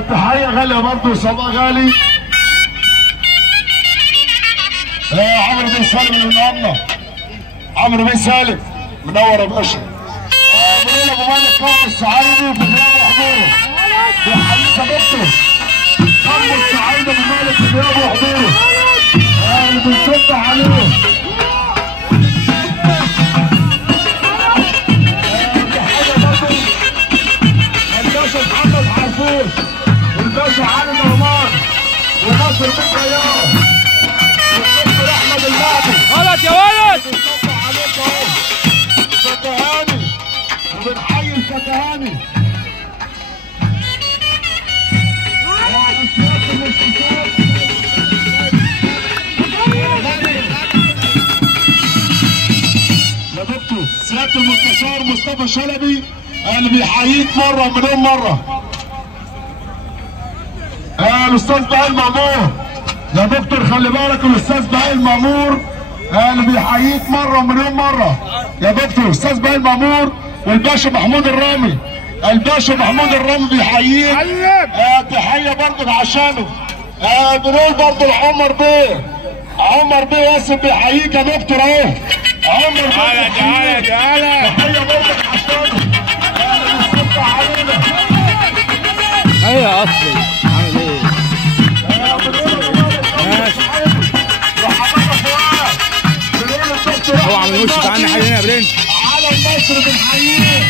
تحيه غاليه برضه صباح غالي. عمرو بن سالم اللي منورنا، عمرو بن سالم منور يا باشا. بنقول ابو مالك كرم السعايدي في غياب وحضوره بيحييك يا دكتور. كرم السعايدي ابو مالك في غياب وحضوره اللي بنشد عليه. تحيه برضه الباشا محمد عرفوش والباشا علي نعمان وناصر بن رياض والدكتور احمد المهدي. غلط يا ولد. بنصب عليك اهو فكهاني وبنحيي الفكهاني. يا دكتور سيادة المستشار مصطفى شلبي اللي بيحييك مرة ومليون مرة. الأستاذ بهاء مأمور يا دكتور خلي بالك الأستاذ بهاء مأمور اللي بيحييك مرة ومليون مرة يا دكتور. الأستاذ بهاء مأمور والباشا محمود الرامي، الباشا محمود الرامي بيحييك. تحية برضه عشانه. بنقول برضه لعمر بيه، عمر بيه ياسر بيحييك يا دكتور اهو. عمر بيه تعالى تحية برضه عشانه. بيصب علينا. ايوه اصلي عامل ايه؟ ماشي. هو عم يمشي عني حاجه هنا يا برنس. على مصر بنحييه.